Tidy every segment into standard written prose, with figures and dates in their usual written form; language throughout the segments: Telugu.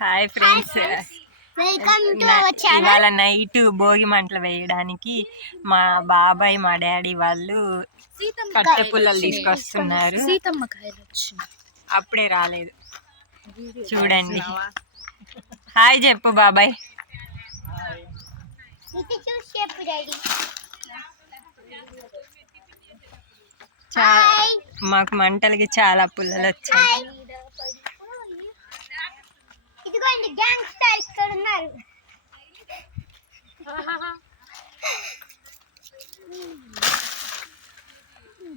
హాయ్ ఫ్రెండ్స్, ఇవాళ నైట్ భోగి మంటలు వేయడానికి మా బాబాయ్ మా డాడీ వాళ్ళు కట్టె పుల్లలు తీసుకొస్తున్నారు. అప్పుడే రాలేదు చూడండి. హాయ్ చెప్పు బాబాయ్. మాకు మంటలకి చాలా పుల్లలు వచ్చాయి. ఇదిగోండి గ్యాంగ్స్టర్ ఇక్కడ ఉన్నారు.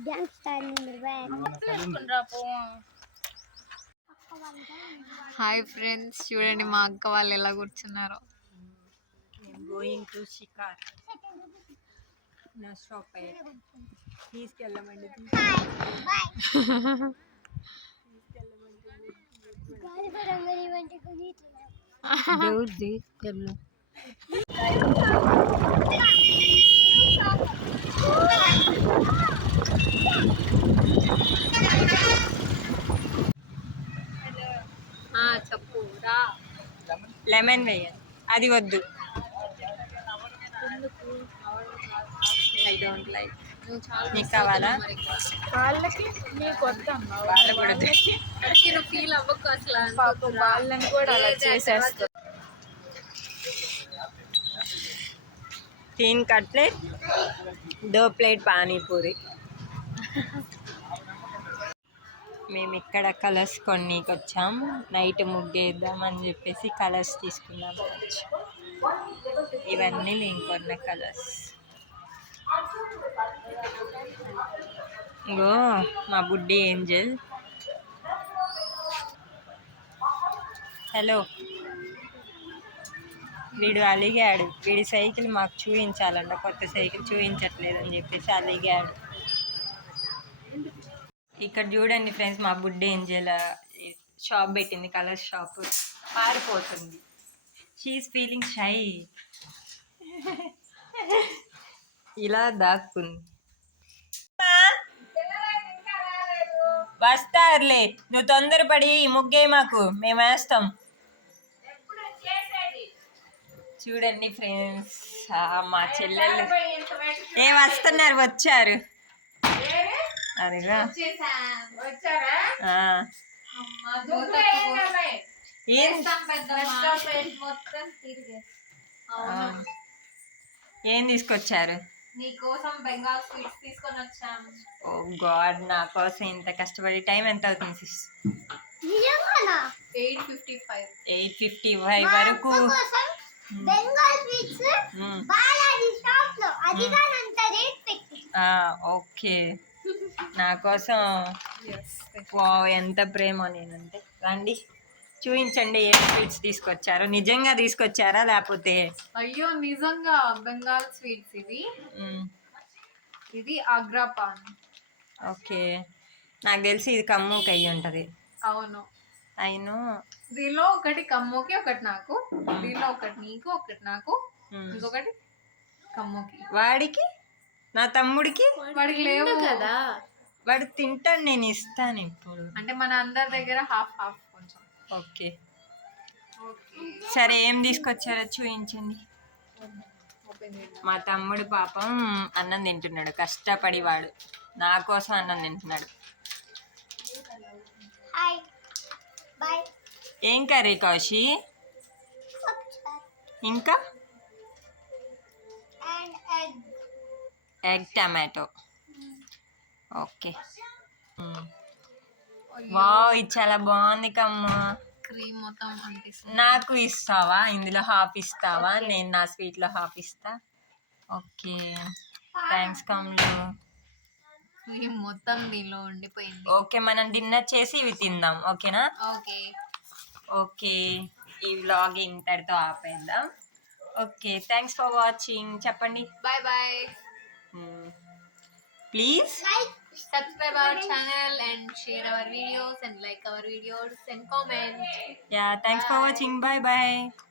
గ్యాంగ్స్టర్ హాయ్ ఫ్రెండ్స్, చూడండి మా అక్క వాళ్ళు ఎలా కూర్చున్నారు. గోయింగ్ టు షికార్. నా స్టాప్ తీసుకెళ్ళమండి. చెప్పు రా. లెమన్ వేయాలి, అది వద్దు. I don't like. నీకు కావాలా? వాళ్ళకి నీకు వద్దమ్మా, నువ్వు ఫీల్ అవ్వకు అసలు. వాళ్ళని కూడా అలా చేసేస్తా. 3 కట్లెట్, 2 ప్లేట్ పానీపూరి. మేము ఇక్కడ కలర్స్ కొన్నికి వచ్చాం. నైట్ ముగ్గేద్దామని చెప్పేసి కలర్స్ తీసుకున్నాం. ఇవన్నీ నేను కొన్న కలర్స్. ఇంకో మా బుడ్డి ఏంజల్. హలో. వీడు అలిగాడు. వీడి సైకిల్ మాకు చూపించాలంట, కొత్త సైకిల్ చూపించట్లేదని చెప్పేసి అలిగాడు. ఇక్కడ చూడండి ఫ్రెండ్స్, మా బుడ్డి ఏంజల్ షాప్ పెట్టింది, కలర్ షాప్. పారిపోతుంది. She's feeling shy. ఇలా దాక్కుంది. వస్తారులే, నువ్వు తొందరపడి ముగ్గే మాకు, మేము వేస్తాం. చూడండి ఫ్రెండ్స్, మా చెల్లెళ్ళు వస్తున్నారు, వచ్చారు. అదిగా ఏం తీసుకొచ్చారు? నీకోసం బెంగాల్ స్వీట్స్ తీసుకొని వచ్చాము. ఓ గాడ్, నా కోసం ఇంత కష్టపడి. టైం ఎంత అవుతుంది సిస్? 8:55 వరకు. ఓకే, నా కోసం. ఎంత ప్రేమ నేనంటే. రండి చూపించండి ఏ స్వీట్స్ తీసుకొచ్చారు. నిజంగా తీసుకొచ్చారా లేకపోతే? అయ్యో నిజంగా బెంగాల్ స్వీట్స్. ఇది ఆగ్రా పాన్. ఓకే, నాకు తెలిసి ఇది కమ్ముకి అయ్యి ఉంటుంది. అవును, అయిను. దీనిలో ఒకటి కమ్ముకి, ఒకటి నాకు. దీనిలో ఒకటి నీకు, ఒకటి నాకు, ఇంకొకటి కమ్ముకి. వాడికి, నా తమ్ముడికి. వాడికి లేవు కదా, వాడు తింటాడు, నేను ఇస్తాను ఇప్పుడు. అంటే మన అందరి దగ్గర హాఫ్ హాఫ్ కొంచెం. ఓకే సరే, ఏం తీసుకొచ్చారో చూపించండి. మా తమ్ముడు పాపం అన్నం తింటున్నాడు, కష్టపడి. వాడు నా కోసం అన్నం తింటున్నాడు. ఏం కర్రీ కౌశి? ఇంకా ఎగ్ టమాటో. ఓకే. వావ్, ఇది చాలా బాగుంది కమ్మ. క్రీమ్ మొత్తం అనిపిస్తుంది. నాకు ఇస్తావా? ఇందులో హాఫ్ ఇస్తావా? నేను నా స్వీట్లో హాఫ్ ఇస్తా. ఓకే, థ్యాంక్స్ కమ్లు. క్రీమ్ మొత్తం దీనిలో ఉండిపోయింది. ఓకే, మనం డిన్నర్ చేసి ఇవి తిందాం. ఓకేనా? ఓకే ఓకే, ఈ వ్లాగ్ ఇంతటితో ఆపేద్దాం. Okay, thanks for watching. చెప్పండి bye bye. Please subscribe our channel and share our videos and like our videos and comment. Yeah, thanks for watching. Bye bye.